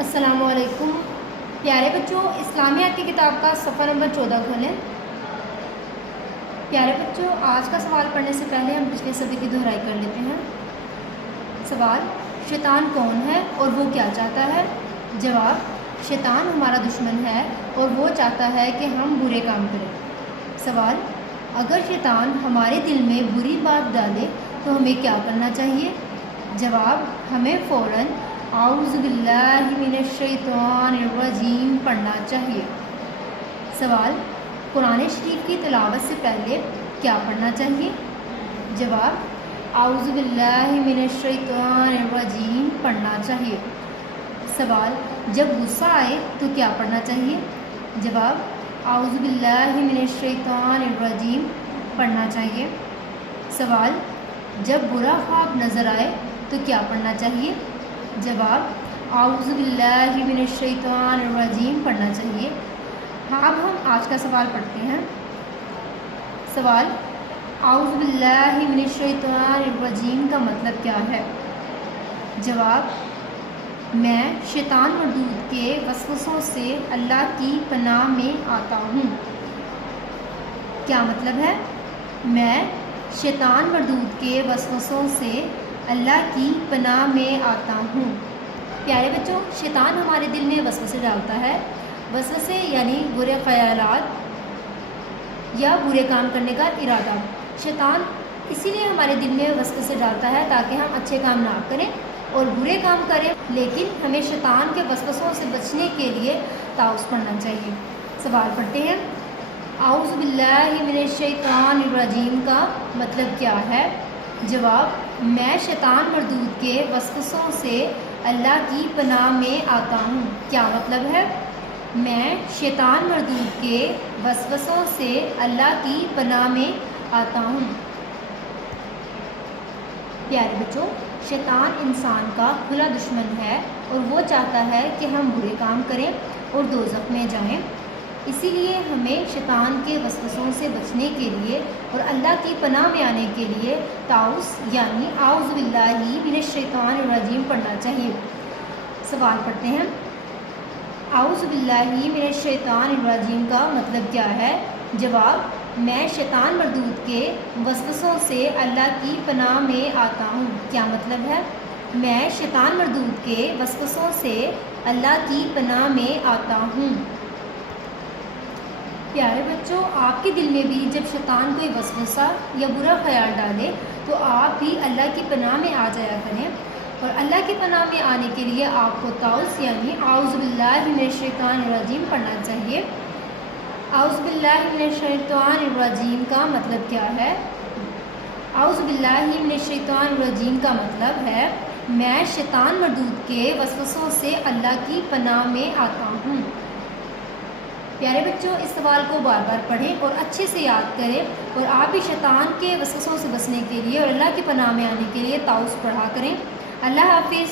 السلام علیکم پیارے بچوں، اسلامیات کی کتاب کا صفحہ نمبر 14 کھولیں۔ پیارے بچوں، آج کا سوال پڑھنے سے پہلے ہم پچھلے صفحے کی دہرائی کر لیتے ہیں۔ سوال: شیطان کون ہے اور وہ کیا چاہتا ہے؟ جواب: شیطان ہمارا دشمن ہے اور وہ چاہتا ہے کہ ہم برے کام کریں۔ سوال: اگر شیطان ہمارے دل میں بری بات ڈالے تو ہمیں کیا کرنا چاہیے؟ جواب: ہمیں فوراً اعوذ باللہ من الشیطان الرجیم پڑھنا چاہیے۔ سوال: قرآن شریف کی تلاوت سے پہلے کیا پڑھنا چاہیے؟ جواب: اعوذ باللہ من الشیطان الرجیم پڑھنا چاہیے۔ سوال: جب غصہ آئے تو کیا پڑھنا چاہیے؟ جواب: اعوذ باللہ من الشیطان الرجیم پڑھنا چاہیے۔ سوال: جب برا خواب نظر آئے تو کیا پڑھنا چاہیے؟ جواب: اعوذ باللہ من الشیطان الرجیم پڑھنا چاہیے۔ اب ہم آج کا سوال پڑھتے ہیں۔ سوال: اعوذ باللہ من الشیطان الرجیم کا مطلب کیا ہے؟ جواب: میں شیطان مردود کے وسوسوں سے اللہ کی پناہ میں آتا ہوں۔ کیا مطلب ہے؟ میں شیطان مردود کے وسوسوں سے اللہ کی پناہ میں آتا ہوں۔ پیارے بچوں، شیطان ہمارے دل میں وسوسے ڈالتا ہے۔ وسوسے یعنی برے خیالات یا برے کام کرنے کا ارادہ۔ شیطان اسی لیے ہمارے دل میں وسوسے ڈالتا ہے تاکہ ہم اچھے کام نہ کریں اور برے کام کریں، لیکن ہمیں شیطان کے وسوسوں سے بچنے کے لیے تعوذ پڑھنا چاہیے۔ سوال پڑھتے ہیں۔ اعوذ باللہ من الشیطان الرجیم کا مطلب کیا ہے؟ جواب: میں شیطان مردود کے وسوسوں سے اللہ کی پناہ میں آتا ہوں۔ کیا مطلب ہے؟ میں شیطان مردود کے وسوسوں سے اللہ کی پناہ میں آتا ہوں۔ پیارے بچوں، شیطان انسان کا کھلا دشمن ہے اور وہ چاہتا ہے کہ ہم برے کام کریں اور دوزخ میں جائیں۔ اسی لیے ہمیں شیطان کے وسوسوں سے بچنے کے لیے اور اللہ کی پناہ میں آنے کے لیے تعوذ یعنی اعوذ باللہ من الشیطان الرجیم پڑھنا چاہیے۔ سوال پڑھتے ہیں۔ اعوذ باللہ من الشیطان الرجیم کا مطلب کیا ہے؟ جواب: میں شیطان مردود کے وسوسوں سے اللہ کی پناہ میں آتا ہوں۔ کیا مطلب ہے؟ میں شیطان مردود کے وسوسوں سے اللہ کی پناہ میں آتا ہوں۔ پیارے بچوں، آپ کے دل میں بھی جب شیطان کوئی وسوسہ یا برا خیال ڈالے تو آپ بھی اللہ کی پناہ میں آ جایا کریں، اور اللہ کی پناہ میں آنے کے لیے آپ کو تعوذ یعنی اعوذ باللہ من الشیطان الرجیم پڑھنا چاہیے۔ اعوذ باللہ من الشیطان الرجیم کا مطلب کیا ہے؟ اعوذ باللہ من الشیطان الرجیم کا مطلب ہے میں شیطان مردود کے وسوسوں سے اللہ کی پناہ میں آتا ہوں۔ پیارے بچوں، اس سوال کو بار بار پڑھیں اور اچھے سے یاد کریں، اور آپ بھی شیطان کے وسوسوں سے بچنے کے لیے اور اللہ کی پناہ میں آنے کے لیے تعوذ پڑھا کریں۔ اللہ حافظ۔